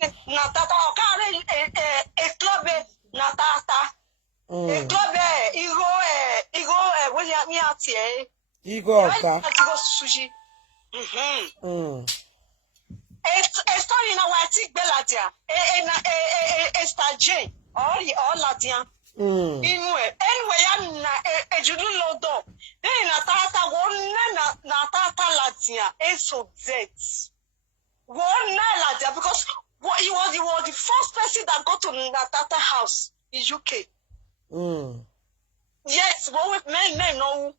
Natata okare e club natata. E club igo when ya mi atie. Igo oga. Igo sushi. A story na wa ti gbeladia. E star J. All ladian. Anyway, I'm na ejudu lodo. Then natata one natata ladia. So Z. One ladia because he was the first person that got to Natata house in UK. Yes, but with men no.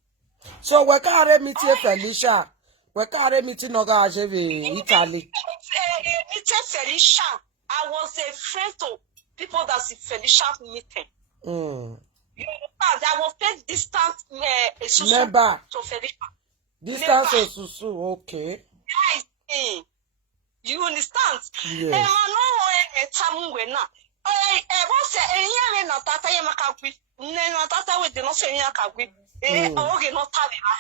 So we can't meet Felicia. We can't meet Noga Italy. Meeting Felicia. I was a friend to people that see Felicia meeting. You understand? I was very distant Member to Felicia. Distance of Susu, okay. Yes. You understand? Yes. What's a Natata Yamakakwi? Natata with the Nosia Kakwi. Okay, not Tavia.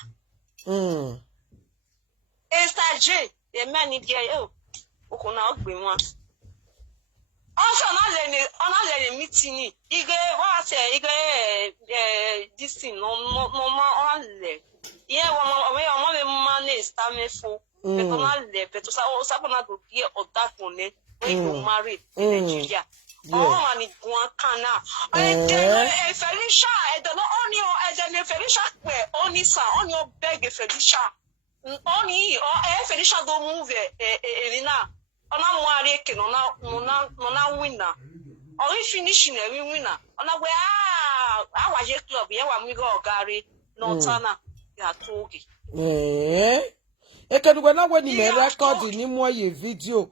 It's that J. The man in here. Okona Ogbewa. Also, another meeting. He this thing, no more. Yeah, one man is time for. But to Sabana go here or that one, when you married in Nigeria. Oh, man, it one can Felicia, I don't know on your Felicia, where only son on your beg Felicia. Only or Felicia don't move Elena. On a warrior, on a winner. Or if finishing a winner. On a way, I was your club, yeah, we go, Gary, no Tana, you are talking. Ekenu when he may record in him a video.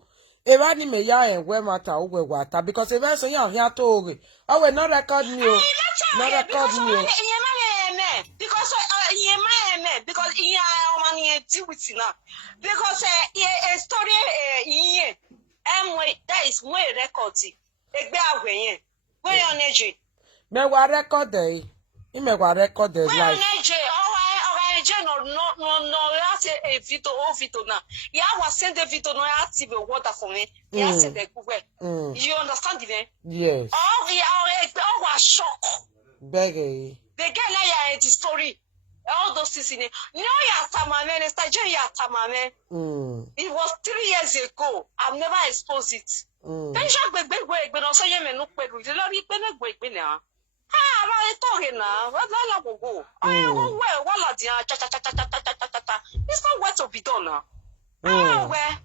Erani me ya enwe mata uwe wata because if I say ya here to I will not record new. Not record new. Because because deal with now. Because a story that is more recording. Egbe aweye. Where on energy? Me wa record dey. Me record dey live. No, that's a video now. Yeah, I was send the video no active water for me. Yeah, said the Google. You understand it? Yes. Oh, was shock. Beggy. The girl the story. All those things in it. No, Yatamane, Yatamane. It was 3 years ago. I've never exposed it. Then Jacques Begway, but also you may look back with the lorry Benegway now. I'm talking now. What I go? Oh, well, what it's not what to be done now. I'm aware.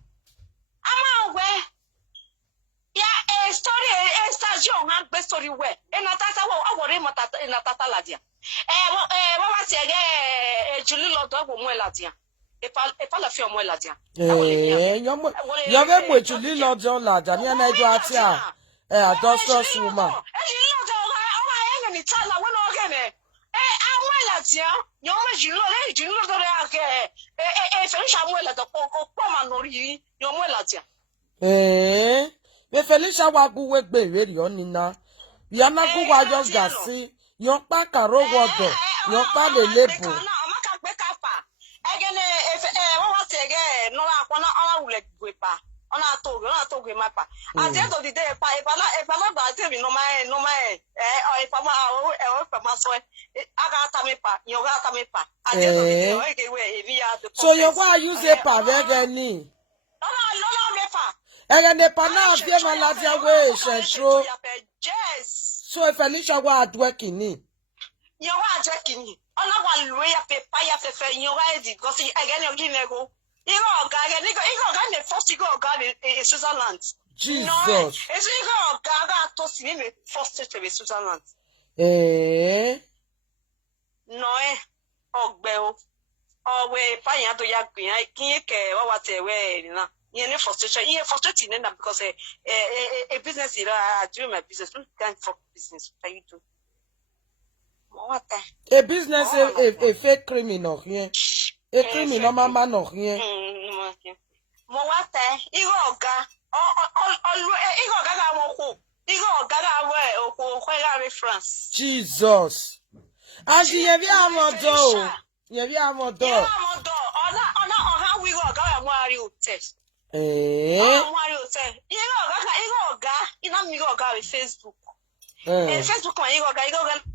Yeah, a story, a station, and best story where. And I worry in a Tataladia. What was a Julio dog or Mueladia? A palafio Mueladia. You have with Julio John Ladia, and I do at a doctor's woman. Tala when again you Felicia wa gu we gbe radio ni na. We are not go wa just ga si. Yon pa karo wodo. Yon pa le lebo. Again what was again no akona ona wule gbepa. Ona to gbe mapa. At the end of the day if I not that tell me no my if I'm so aga me pa you ga me pa. At the end of the day so you go use a pa begeni. No me pa. Egene pa na afie maladia we centro. So if Felicia wa working ni. You wa working ni. Ona wa lawyer paper ya fefe you wa edit because again you give me go. You go first you go in Switzerland. Jesus. No, it's you go to see me first to Switzerland. No, Ogbeo. Oh, we paya to ya queen. I can't care what they wear. You know, frustration. You're frustrating because a business is doing my business. You can't fuck business. What you do? What? A business a fake criminal here. A criminal mama no here. Moate, Igoga, Igoga, reference. Jesus. And you have Amodo. You have Amodo. How we go, Mario test. Eh? Mario test. You na mi go ga Facebook. Facebook when you go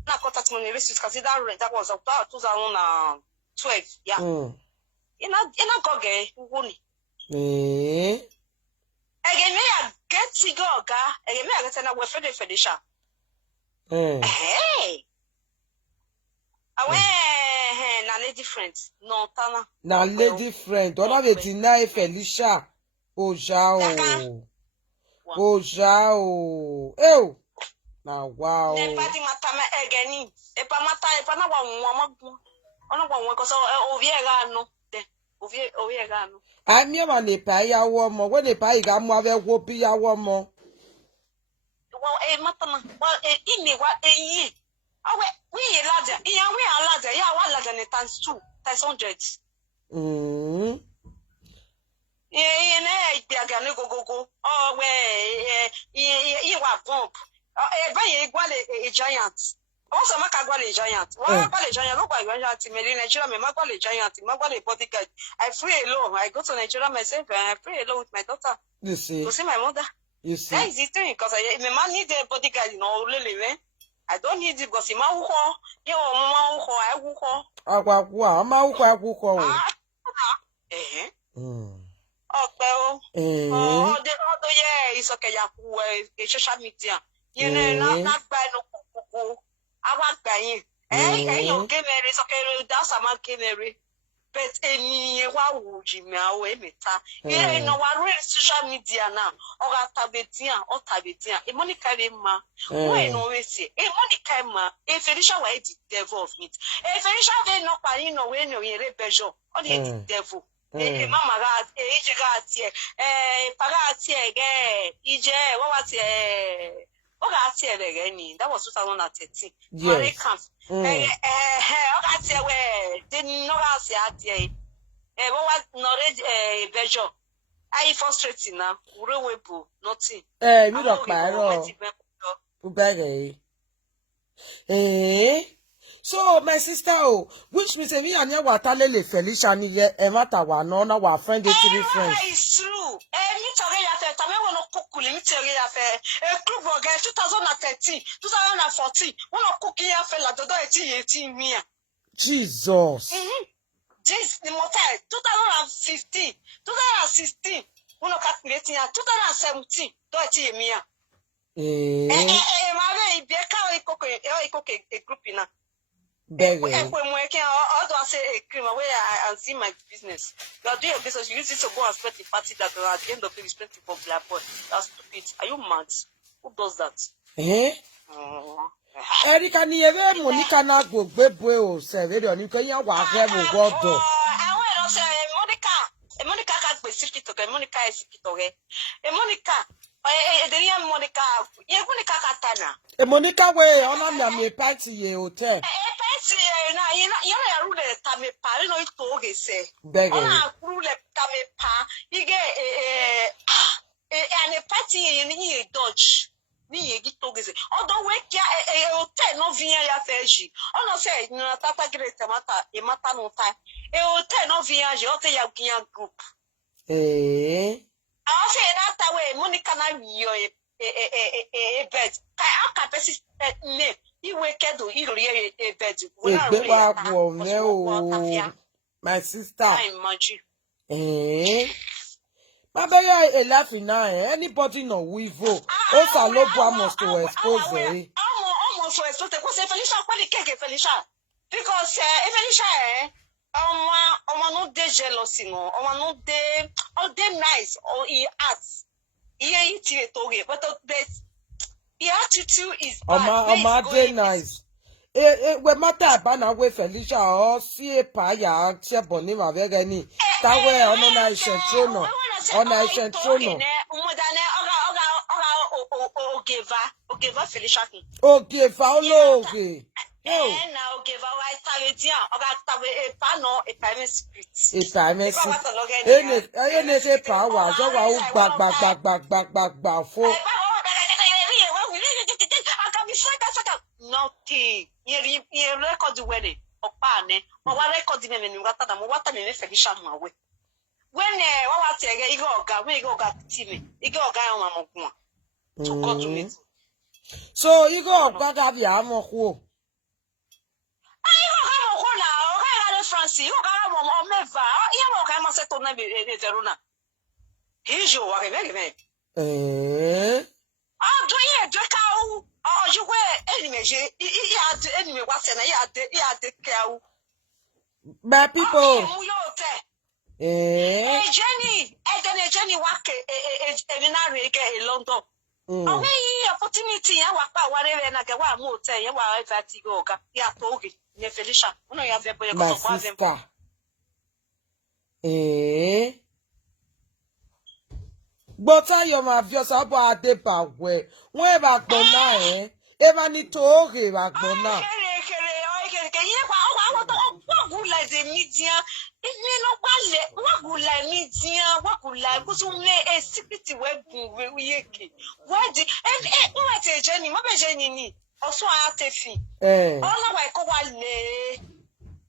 na contact me because that was about 2012. Yeah. You know go get wuni. Again me I get to go ga. Again me I get na we Felicia. Hey. Awe na lady friend. No tana. Na lady friend. Ona be deny Felicia. Oja o. Ew. Na wow. Ne pati matama egeni. E pa na wa nwa magu. Ona wa nwa ko so oviega no. Oviega no. Ami ma ne pa yawo mo. We ne pa iga mu ave wo bi yawo mo. Well, matama. Well, ini wa yi. Awe we ladder. Iya we ladder. Ya wa ladder ne times 2, times 100. Ne biaga ne go. Oh we wa pump. Ba ye gwale a giant. Also maka gwale a giant. Wa gwale giant no gwa giant me Nigeria me ma gwale giant, ma gwale bodyguard. I free alone. I go to Nigeria myself and I free alone with my daughter. You see? To see my mother. You see? That is the thing because my man need a bodyguard, really, man. I don't need it because my uko, you ma uko, I uko. Agwa, ma uko. Okay. Oh, it's okay. Ya social media. You know, not by no kuku. I want by you game is okay. That's a man game. But any wow, Jimmy, away meta. You know what real social media now. Or tabetia. A Monica ma. When always say, a Monica ma. A Felicia way the devil of it. A Felicia they no pa no when you're a pejo. Or the devil. Mama rat, ejigati, pagati, ije, what was again? That was 2013. Yes. Didn't know us yet. What was knowledge a bejo? I frustrating now. Urewebu, nothing. You don't buy So my sister, which means me and you watalele Felicia ni ye emata wa no na wa friend de three friends. It's true. Me tori ya fe, tame wono kukuli mi tori ya fe. Group of guys 2013, 2014, wono kuki ya fe la dodo 18 mia. Jesus. This the motel 2015, 2016, wono calculating ya 2017, do 18 mia. Mare ibieka ikoke a group ina. Beg. How do I say a cream where I see my business? You are doing your business, you use it to go and spend the party that at the end of it is spent for black boy. That's stupid. Are you mad? Who does that? Erika ni eve Monica na gbogbe o se very oni kan yan wa fe mo godo. I say Monica ka gbe sikito ke Monica e sikito re. Monica Edenia Monica, ye Monica katana. Monica we ona me party ye hotel. Na you rule tame pa no ito say. Beg. Ona rule tame pa ige and party ye dodge. Ni ye gito gese. Odo we kia hotel no via ya feji. Ona say no tata great mata e mata no time. Hotel no via je hotel ya gian group. I say that way Monica na yo bed. Kai aka pesi name. Iwe kedo iri bed. My sister. I imagine. Mabaya e laughing now. Anybody no wivo. Osa lobo must to expose. Almost to expose. Because Felicia kwali keke Felicia. Because Felicia no de jealousy no. No de nice or he acts. He but the attitude is bad. Oma nice. We matter bana we Felicia o si pa ya che boni ma vege ni. Ta we ono na centrono. Ona centrono. Ogeva Felicia. Ogeva ologe. Na ogeva wa tawedia. Oga tawe e pa no e pa me spirit. E pa me spirit. Ene se pa wa so wa u gba fo. Nothing. You record the wedding. Opane. But what record the name? You got that. What time you Felicia my way? When what was you go when you go team? You go on my to God to it. So you go back up your ammo. France, you got a meva, you know, I must set on the Runa. Here's your work, Eh? Oh, do you drink out? Oh, you wear enemy, he had enemy, what's an he had the cow. Bad people. Eh, Jenny, and then a Jenny walk a London. Oh, hey, opportunity, I walk out whatever, and I get one more say, you are that you go, yeah, talking, near Felicia. No, you have the boy, my sister. Eh? But I am a views about the back way. Where back bona, Eva need to okay back bona.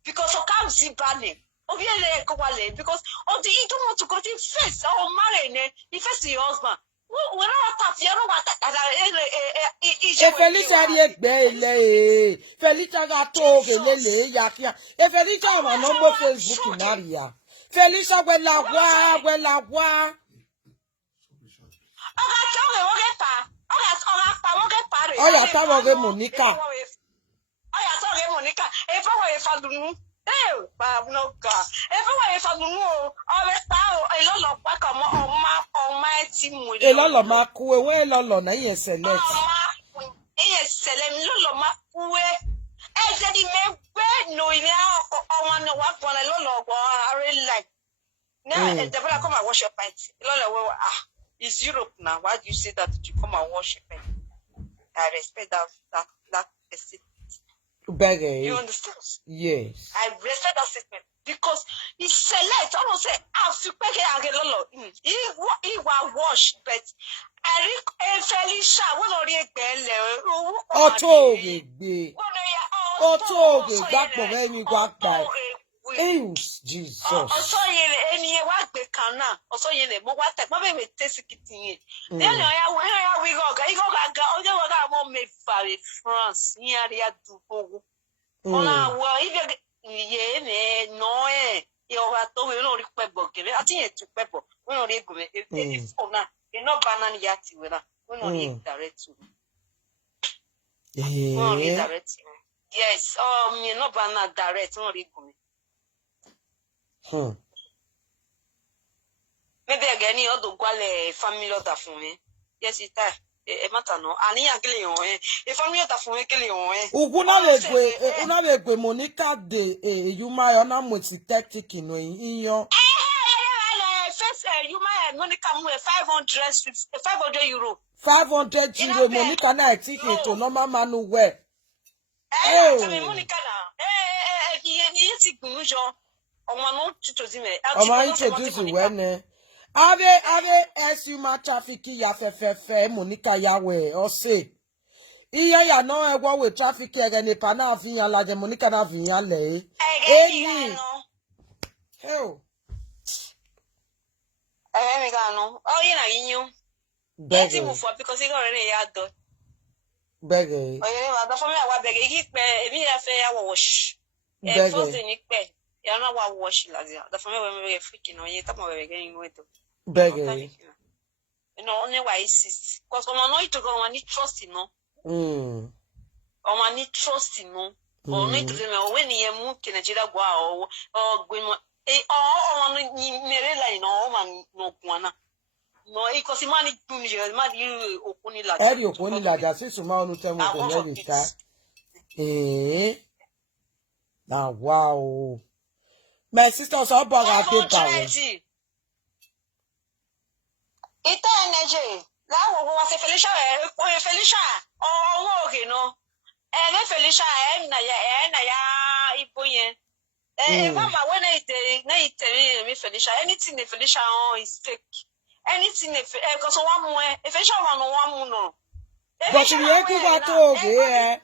Because of how she banning. Because of the you don't want to go to first or marry if it's your husband. We're not tough, you know what? Felicia got told Lele Yakia. If Felicia was no more Facebook in area. Felicia well la wa. Oh, yeah, tell me Monica. Monica. If I were oh, no God. If I know, a lot of back on my team with a lot of Macu, well, on a select. Yes, Lolo Macue. I said, he may no now or one walk on a lolo or I really like. Now, the brother come and wash your pants. Lola, it's Europe now. Why do you say that you come and wash your pants? I respect that statement. Beggar. You understand? Yes. I respect that statement because he select. I don't say I've to pay a lolo. He was washed, but I Felicia, what are you back for any walk by. Jesus. Also, any work be can now. Also, you know, what the moment we taste it. Then I we go, make France, near the Dubu. On our if you no, you are told we don't request book. I think it's to pepper. We don't read it. Oh, now, you're not banana yet. We don't need direct to. We don't need direct. Yes, you're not banana direct. We don't read maybe again, you do quale family order for me. Yes, it is. Matter no. Ani agile on a family order for me kele on una legwe Monica de you my ona multi tactic in yo. First you my Monica mu 500 euro. 500 euro Monica na ticket to normal manu we. Tell me Monica na. You ti gbunu jo. Omo no introduce me. Omo introduce when Ave esuma traffic ya fe Monica yawe o say. Iya ya no ewo we traffic ege ni pa na afiyan la je Monica na afiyan le. Eni. Hell. Me ga no. Oh, you na yinyo. Beg mu for because he got already had done. Beg. Oh, you know, the for me I beg he pe emi ya fe ya wash. First day ni pe. Ya na wa wash la dia. The for me we freaking on you tap mo we getting with. Beg. You know, only why insist. Because I'm not to go and need trust, you know. I need trust, you know. Or need to know when you move in a jilla or when no one. No, because money you only like that. You only like that. Since tomorrow, tell me when you start. Now, wow. My sister's all about our power. Ita energy. That was a Felicia. Felicia. Oh, okay, no. And Felicia, na ya, ipoyen. If I'm when I me Felicia, anything the Felicia is fake. Anything because one more, if Felicia one no. But you ain't got to okay.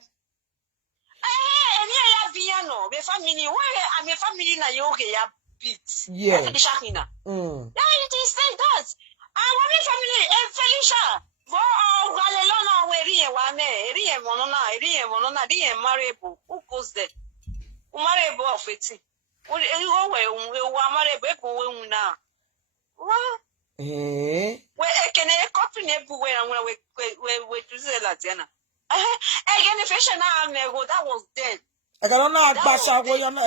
And yeah, piano. The family, where I'm a family na yoga ya beat. Yeah. Felicia hina. Yeah, it is like that. I want family Felicia. For didn't marriable. Who goes there? Who marriable of it? What you marriable now? What? Where can I copy everywhere and we to say Latina? Again, if I that was dead. I don't know I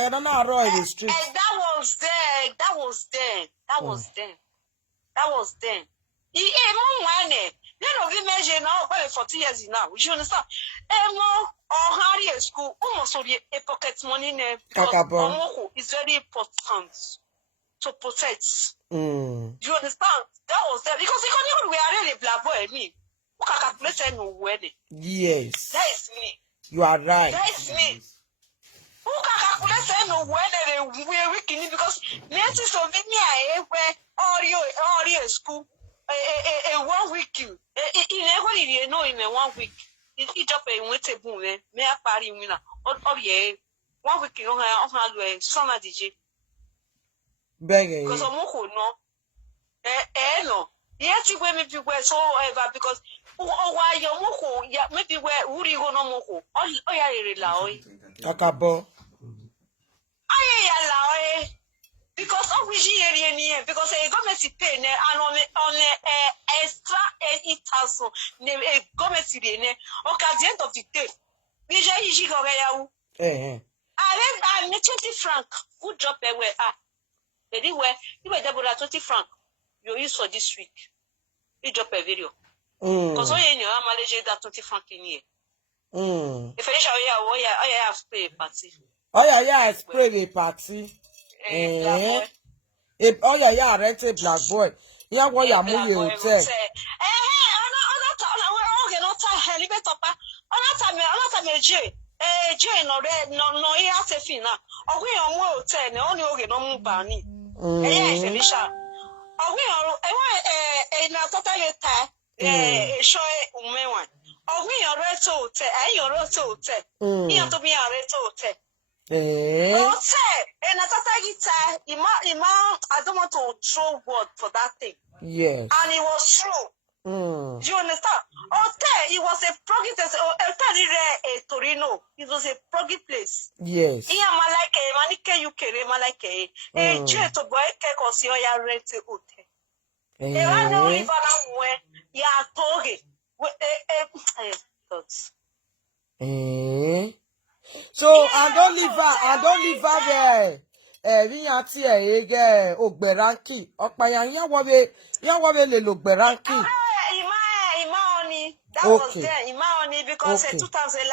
don't know Roy the street. That was then. That was then. He one then of imagine now by 40 years now. You understand? Or Harry school almost a pocket money name. Is very important to protect. You understand? That was there because we are really black boy me. Who can calculate no wedding? Yes. That is me. You are right. That is me. Who can calculate no wedding we're wicked because native of me where all school a 1 week in a know in a 1 week. It drop a winter boom, me a party winner. Or 1 week on her summer DJ. Begging. Because I'm no. No. Yes, you will maybe wear so ever because why your moko, yeah, maybe where would you go no moko? Oh, yeah, allow it. Kakabo. I allow it because of which year because a government pay and on extra 8,000 a government or at the end of the day. Vija go I 20 franc. Who drop away? Anyway, you were double 20 franc. You use for this week. You drop a video. Because when you are managing that 20 franc in here. If I have spray party. Oh yeah, spray a party. Rent a black boy. Yeah, what you movie hotel. Jane no here at a fina. Or we are more 10, only okay, no more banny. Felicia. Or we are a total show one. Or we are red hotel, and your red hotel. Here to be a red hotel. And I don't want to throw word for that thing. Yes. And it was true. Do you understand? Okay, it was a proggy place. A Torino. It was a proggy place. Yes. Here, Malake, Manike, UK, Malake. A jet to boy, because you are rent hotel. I know if I'm where you are talking. So I don't leave her there. Vinyati ege ogberanki. Okpaya yawe le ogberanki. That was there. Imani because 2000 I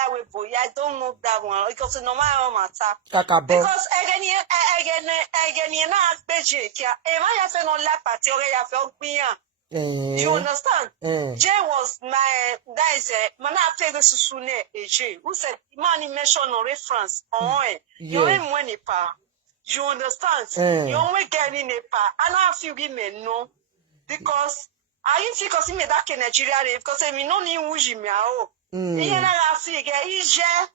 don't know that one because no matter. Because again na beje kia. Ya fe no la party ore ya fe ogbiyan. You understand? Jay was my that is mana after the susune Jay who said Imani mention no reference you ain't money pa. You understand? You only getting a pa and I feel women no because I didn't think because me that in Nigeria because I mean no ni wuji me o. Iye na la fi get ije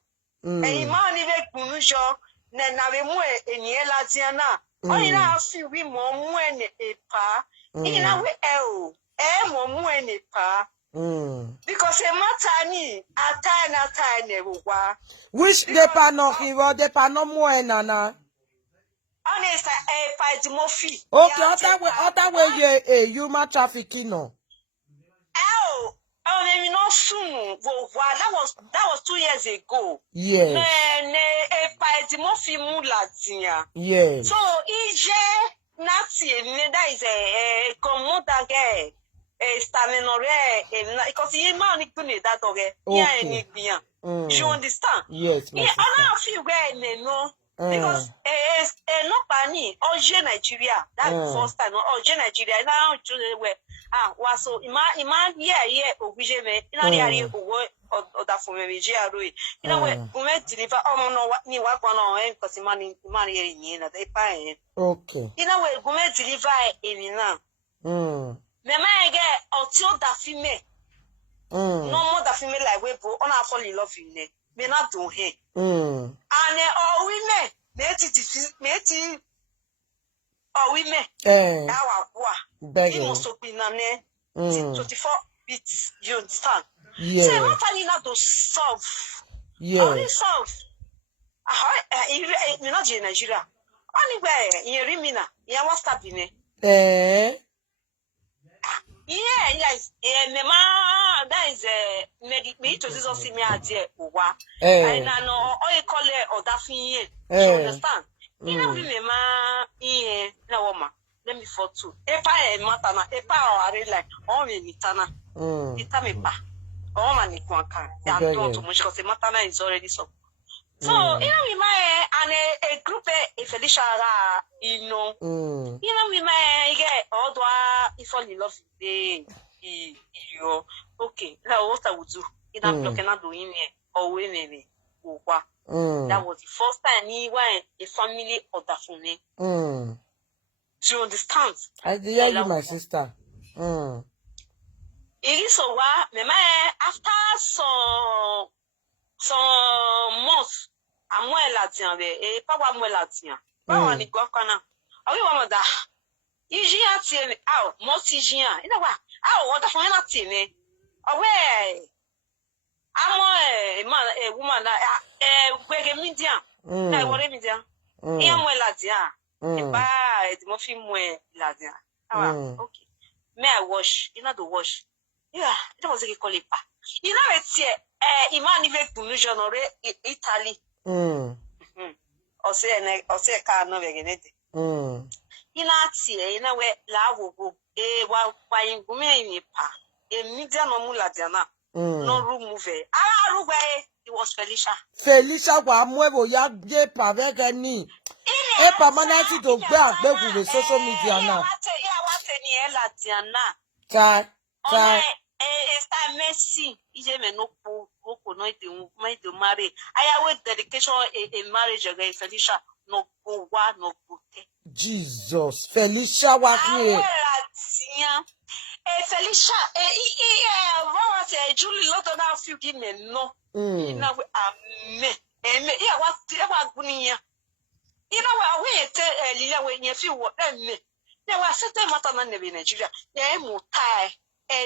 Imani be kunujo na be mu eni elatiana. Only na feel we mo mu eni e pa. Ina we mo mu eni pa. Because a matani atana wa. Which de pa no hivo de pa no mo enana. Honest pa Mofi. Okay, other way human trafficking no. Oh, no soon. That was 2 years ago. Yes. Pa Mofi mulatia. Yes. So ije nati that is a commoda girl. Because you man that you understand? Yes, I don't feel where no because no pani or Nigeria that first time or Nigeria now where was so iman me that for me you know where deliver no ni because man here they pay okay you know where deliver in now Mama get until that female. No more that female like we on our fall in love in it. May not do him. And all women, meti or women. Now, what? He must open 24 bits. You understand? Yeah. Say what I need not to solve. Yeah. Only solve. You not in Nigeria. Anywhere in Rimina, you want stop in it. Eh. Yeah, yes. Mema, that is me to this also me idea. I know all you call it or that thing. You understand? You know, mema, yeah, no woman. Let me for two. If I am matana, if I are like, oh, me mitana, itame pa. Oh, man, it can't. I don't too much because the matana is already so. So, you know, we might, and a group, a Felicia, you know, we might get all the if fall in love with you. Okay, now what I would do, in a block and not doing it, or women, or what. That was the first time he went a family order for me. Do you understand? I hear you, my sister. It is so what, after some months, I'm well Latin, Papa well Latin. Power ni kwa kana. Awi wa da. Iji ati me aw, multi jian. Ina wa. Aw, what for na ti me. Awe. Amo man woman gwege median. Na wore median. Iya mo Latin. E ba e mo fi mo Latin. Awa, okay. May I wash? You know the wash. Yeah, it was a call it. You know it's Imani ve Tunisian or Italy. Or say car no veganete. You know, see, in a way, lavo, why you pa, a median or muladiana, no room move. It was Felicia. Felicia wa muevo ya je pa vegani. E permanently to gbe with social media now. Tai. Esta Messi, ije me no no ite marry. I await dedication a marriage against Felicia no go wa no go te. Jesus, Felicia wa here. Felicia, what say Julie lot of now few give me no. Now me. Yeah, what gunia. You know what we tell Lilia when you feel what me. There was certain matter in Nigeria. Yeah, mo tie.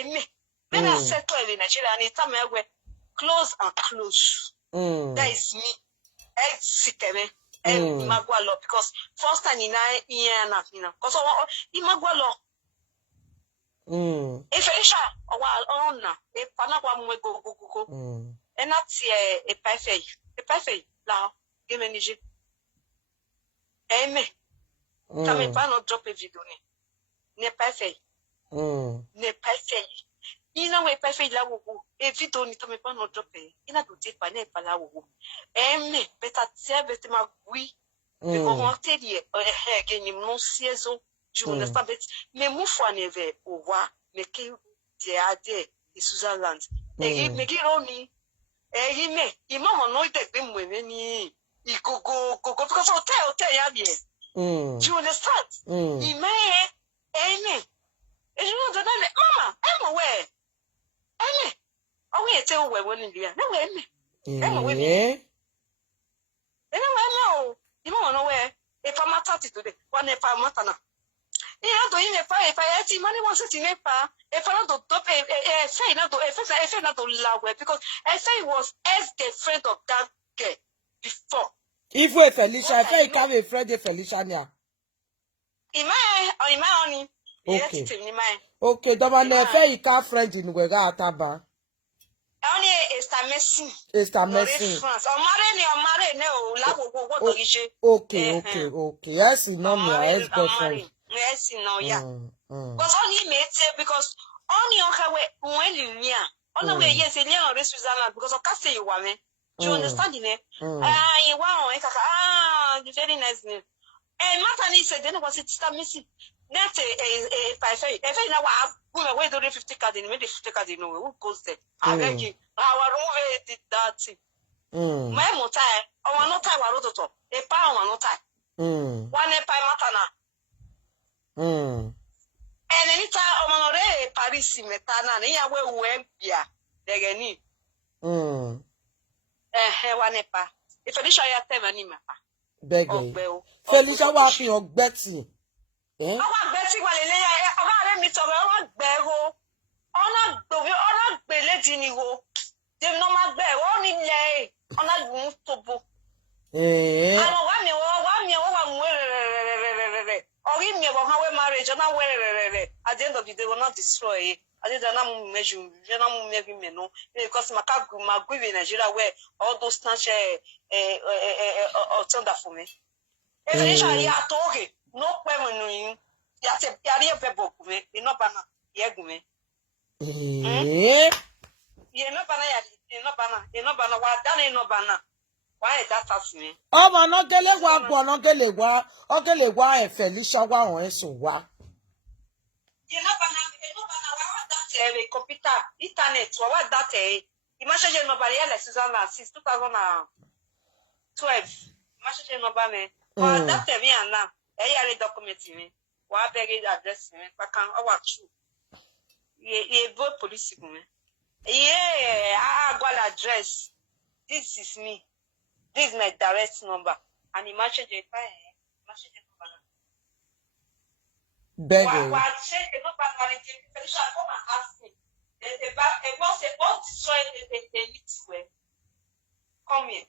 Me. When I settle in Nigeria, and it's time I close and close. That is me. I sit me. Magwalo because first time in I yeah nothing. Because Imagwalo. If Felicia, or while on a panagua go. And that's a perfect. A perfect. Now, give me Niger. Me. Tame pa no drop a video ne perfect. Ne perfect. Ina we perfect la wo. E video ni tame pa no drop e. Ina do take pa ne pa la wo. Me beta tie beta ma gui. Because on te die again ni no siezo. You understand it? Me move for neve o wa me ke tie ade in Switzerland. Me gi roni. Me. Imama no ite pe mo ni. Go because hotel ya bien. Do you understand? He may, amen. And you know the name, Mama, I'm aware. Amen. Oh, we tell where one in the no way. I'm aware. And I know, you know, where if I'm not at it today, one if I'm not. You know, in a fire, if I see money was sitting in a fire, if I don't top a say not to a not to love because I say was as the friend of that girl before. If we Felicia, if I come a friend of Felicia now. Imai Okay. Yes, Okay, Domane, if I come friend in Wega Ataba. Only Messi. Messi. France. Okay. Yes, you know me, as girlfriend. Yes, you know, yeah. Because only mate because only on her way when you near. On the way, yes, in Switzerland because of Castle you want me. Do you understand the name? The very nice name. And Matani said, then was it Messi? That's a say, if I know I wait to 50 card in maybe 50 card in who goes there. I beg you. Our room did that thing. My motai, our no time, our rototo, a pound, no time. One a pie matana. And anytime on Paris, Metana, near where we went, yeah, they're any. One a pa. If Felicia ya tell me, beg you. Felicia walking on Betsy. I want Betsy while I let me talk about Bego. Ona bele ni wo. Dem no ma gbe wo ni le. Ona gun tobo. Amo wa mi wa mu re. Ori mi go han we marriage na we. At the end of the day will not destroy. I did not measure, not maybe me no, because my car my grieve in Nigeria where all those snatch or thunder for me. If Felicia ya talking, no problem no you. Ya say ya pebo me, you no bana, ye gume. Ye no bana, wa dan no bana. Why is that as me? Oh man, no gele wa e Felicia wa on eso wa. You know, that computer, internet, what that imagine nobody else since 2012. Imagine nobody. But that me and now, I document me. What beg address me? I can watch you. Ye vote police me. Yeah, I got address. This is me. This is my direct number. And imagine the Begging. What say the Felicia come and ask me. What destroy the meeting? Come here.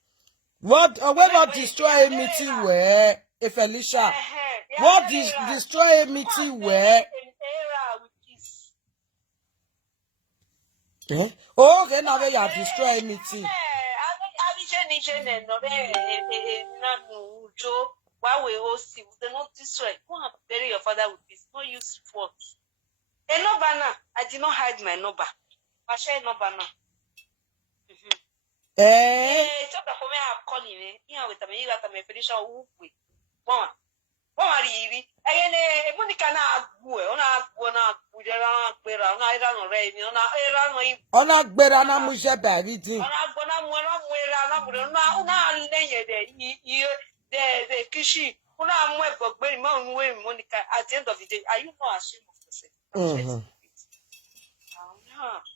What about destroy a meeting where Felicia? What destroy a meeting where? Oh, okay, now they are destroy a meeting. Why we all see, they not destroy. Go and bury your father with this. No use for. A no banner. I did not hide my number. I share no banner. It's not for me. I'm calling me. You know, with me, you got me Felicia. We. One. Really. Again, Monica na bue. Ona bera. Ona ira no rei. Ona bera na muje baridi. Ona muera. Ona lenye de. The kishi. Una mwe bogbe ma unwe Monica. At the end of the day, are you not ashamed of yourself?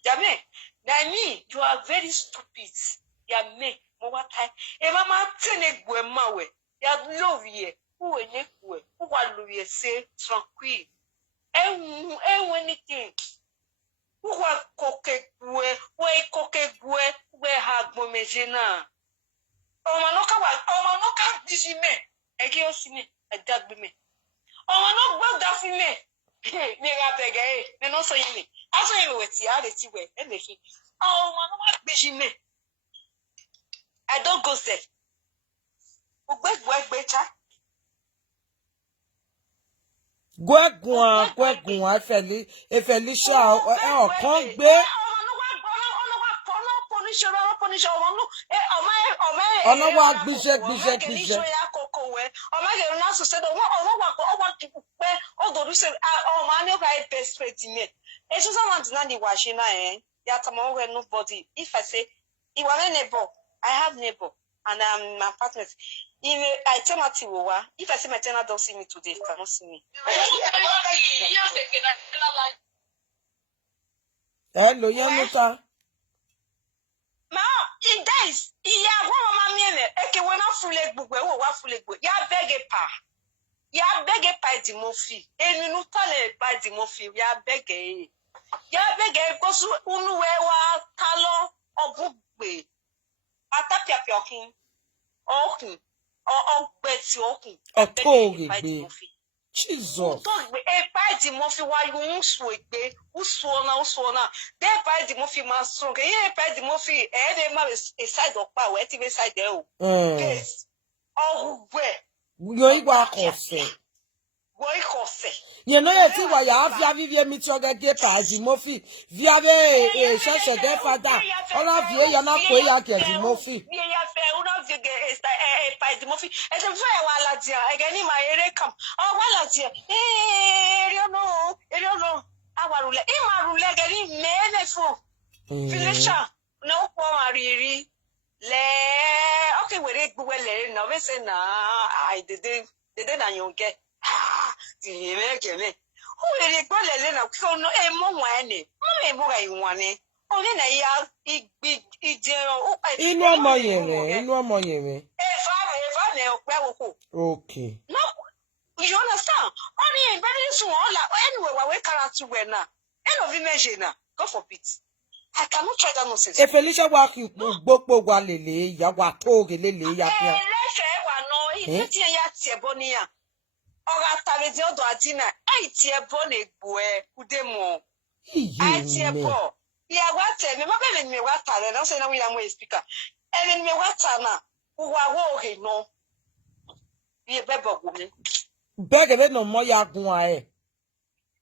Jame, na me, you are very stupid. Ya me, mo wa tai. E mama tene gwe mawe. Ya love ye. Who enekwe? Who wa love ye say tranquil. Anything. Who wa koke gwe, we ha gbomejena. Omanoka dijime. Ege osime, adagbime. Omano da fime. Me ga bege, me no so yimi. Aso yimi weti, a leti we, e me fi. Omano dijime. I don't go say. Ugbe cha. Gwegun Felicia o kan gbe. Ona wa gbije. If I say, you are a neighbor, I have neighbor, and I'm my partner. I tell my if I say my tenant don't see me today, cannot see me. Hello, Yanuta. Ma, it dies. Yeah, one of my eke when I fully book, ya beg a pie the mofi. And you know, by the mofi, ya beg a. Ya beg a gosu unuewa talo or bookbe. Atapia piokin. Okin. Or bet yokin. A togi. Jesus. A pie the mofi while you sweet, uswana. They pie the mofi mas strong. Yeah, pie the mofi, a side of power, where side there. Yes. Oh, where? You you know, you see why you have via me to get party Mofi via the church of their father. All of you are not going to get Mofi. As a very well, again in my area come. Oh, well, you know. I will let him getting men Felicia, no poor really. Okay, well, no, listen, I didn't you get. Who will it go? No, a more one. Only a big okay. No, you understand? Only very soon, anyway, we can't to win now. End of imagine now. God forbid. I cannot try that nonsense. E Felicia wa ki gbogbo wa lele ya wa toge lele ya pia. Lefe wa no, iti ya tie boni ya. Ora tavezi odo adina, ai tie boni gboe udemo. Ai tie bo. Ya wate, me mabe me wata le, na say na we am we speaker. And me wata na, uwa wo he no. Ye bebo gumi. Bege le no mo ya gun ae.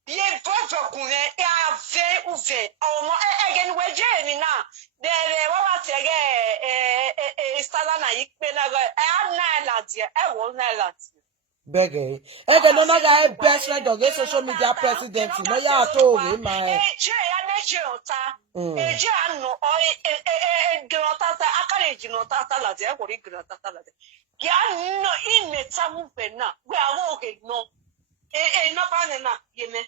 Ye bebo gumi ya ve uve. O mo again we je ni na. De wa wate ge stala na ikpe na go. Na la die, wo na la die. Bege. Ege no na ga best friend of the social media president. No ya toge ma. Eje ya neje ota. Eje anu o grotata akare ginotata la die, ko ri grotata la die. Ya no imeta mu pe na. We awo ge no. No ba na yeme.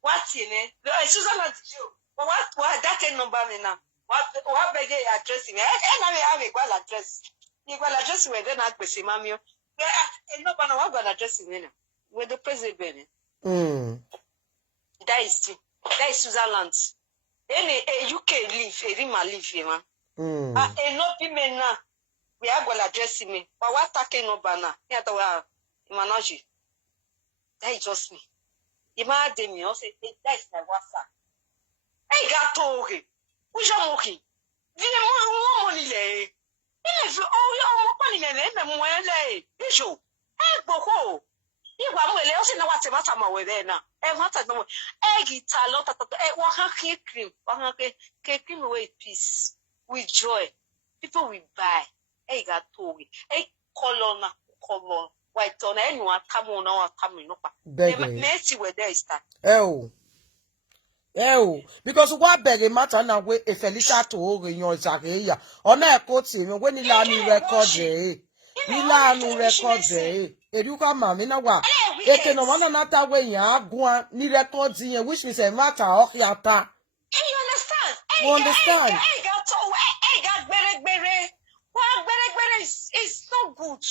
What yeme? Susan na di you. What that number me na. What beg address me. Na me have a gwal address. You gwal address we then at pese mamio. No ba na what gwal address me na. We the president. That is Switzerland. Any UK live, a Rima live, man. No people na. We are gwal address me. But what take no ba na. Ya to wa imanoji. That is just me. Ima de mi o say that is my WhatsApp. Hey gato uja moki. Vini mo money le. If mo pani le me mo le. Ijo. Gboko. Iwa mo le o say na wate mata ma we there na. Mata no. Guitar lot wa han cream. Wa han cream with peace. With joy. People will buy. Hey gato. Hey color na color. White on anyone come on or come no pa. Mercy where there is that. Because what beg matter na we e Felicia to oge yon zakeya. Ona e quote me when ni la ni record e. Ni la ni record e. Eduka mama na wa. E ke no wana na ta we yan agua ni record yin which means e matter o yata. You understand? You understand? I got bere. Well, bere is so good.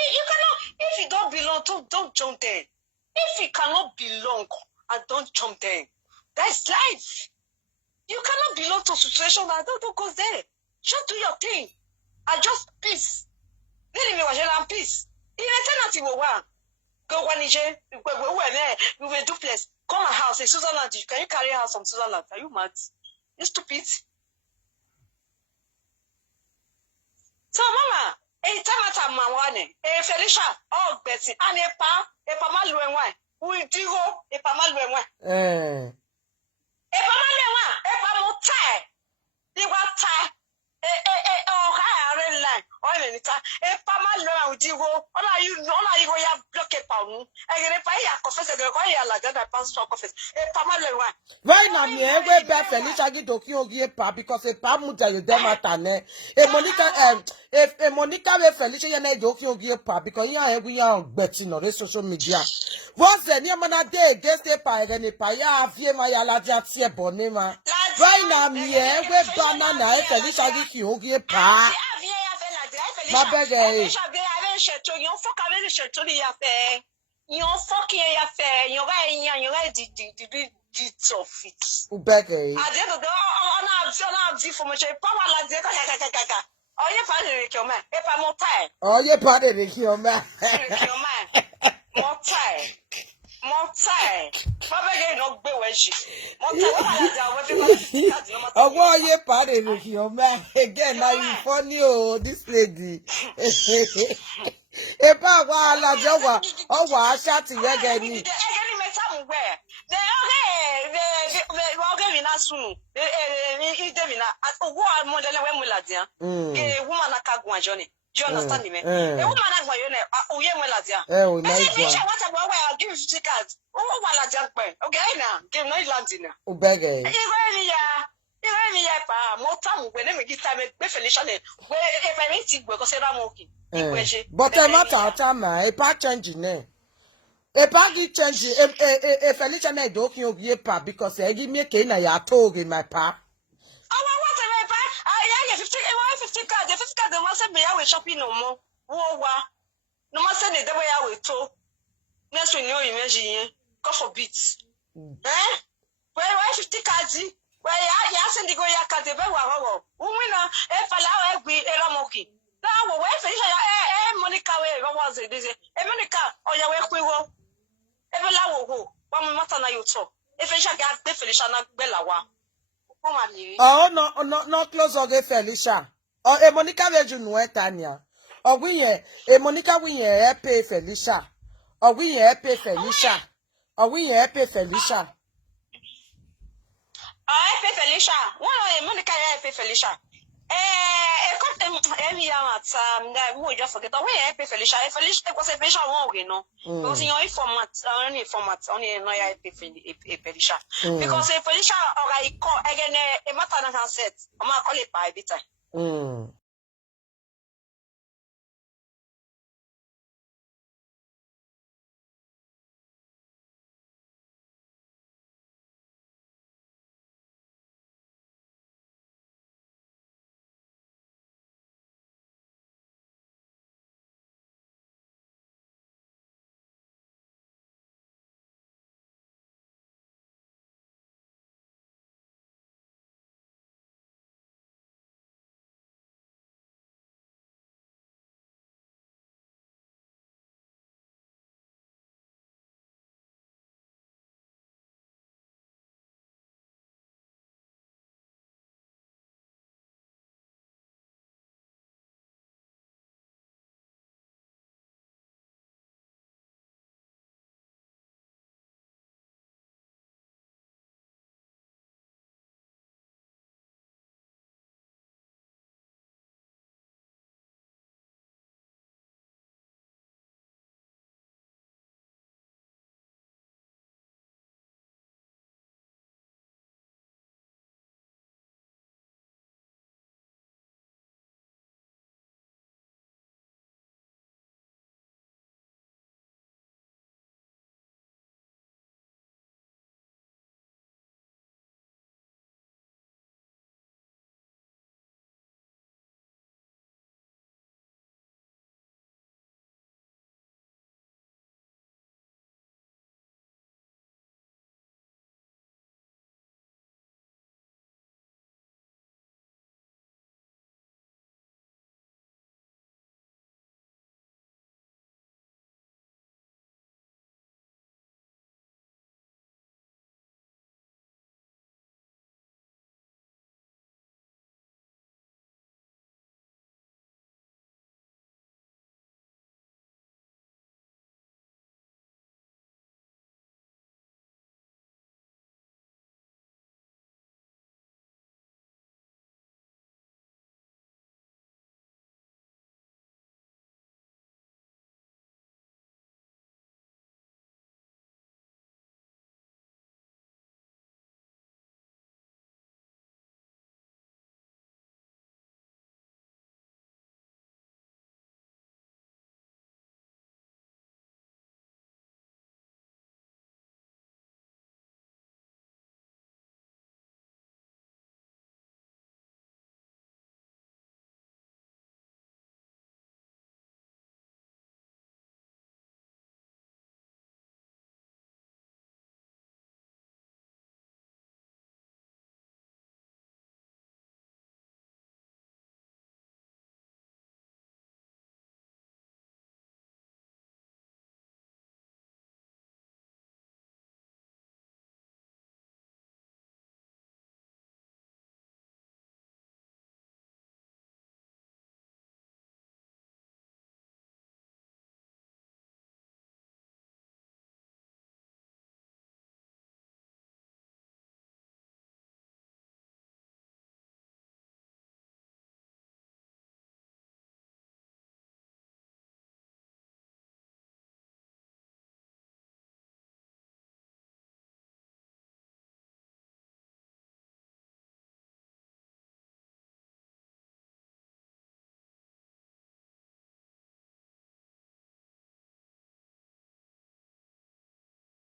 You cannot, if you don't belong, don't jump there. If you cannot belong and don't jump there, that's life. You cannot belong to a situation that don't go there. Just do your thing. And just peace. Then you will peace. In alternative one, go one we will do place. Come a house in Switzerland. Can you carry a house from Switzerland? Are you mad? You stupid. So mama. Tamata mawane, Felicia, Betty, and a pamalwen, we do a pamalwen. A pamalwen, a pamotai, the what tie, higher line, or any time, a pamalwen, do all you know, you have blocked a pound, and if I confess a girl, like that, pass for office, a pamalwen. Right now, me we be Felicia gi doki ogie pa because a pa muta you dem atane. E Monica we Felicia ye na doki ogie pa because ya we ya gbeti no re social media. What's the name na day against the pa e pa ya avie ma ya la dia tie bone ma. Right now, me we banana e Felicia gi ogie pa. Ma bege. You fucking affair, you right, of it. Ubege. At the end of the on information, power like the oh, you find it, your man. If I'm more tired. Oh, you pardon it, your man. More tired. Papa again, no be where she. More tired. Oh, why you pardon it, your man? Again, now you funny, oh, this lady. If I want la jowa, oh, why shouting again? Again, where? The okay, not soon. What more than when we la dia? A woman a cagua Johnny. Do you understand me? A woman at my own. Oh, yeah, well, dia. Oh, nice. What about where I'll give you cards? Oh, while I jump by. Okay, now, give no landing. Oh, beggar. More time when they give time with Felicia. Where if I meet it, because I'm okay. But I'm not time, a part changing name. A party change a Felicia may do you pa because I give me a cane I told in my pa. Oh, what am I pa? I 50 cards. The 50 cards, the must be our shopping no more. Whoa, no matter the way I will talk. Next we know imagine, go for beats. where 50 kazi. Where ya send the go ya kazi be wa ho. Umina e fala egbi elamoki. Now where Felicia Monica we was it this. Monica oya we kwiwo. Ebela wo ho. Wa mata na yuto. E Felicia ga pe Felicia na gbela wa. Oh no close oge Felicia. Oh Monica we junu etania. Oh we Monica we pay Felicia. Oh we pay Felicia. Oh we pay Felicia. Pay Felicia. One Monica pay Felicia. We just forget. We pay Felicia. Felicia was a Felicia one no. Because in your format only no ya pay Felicia. Because Felicia or I call again a matter na set. Oma call it by bit time.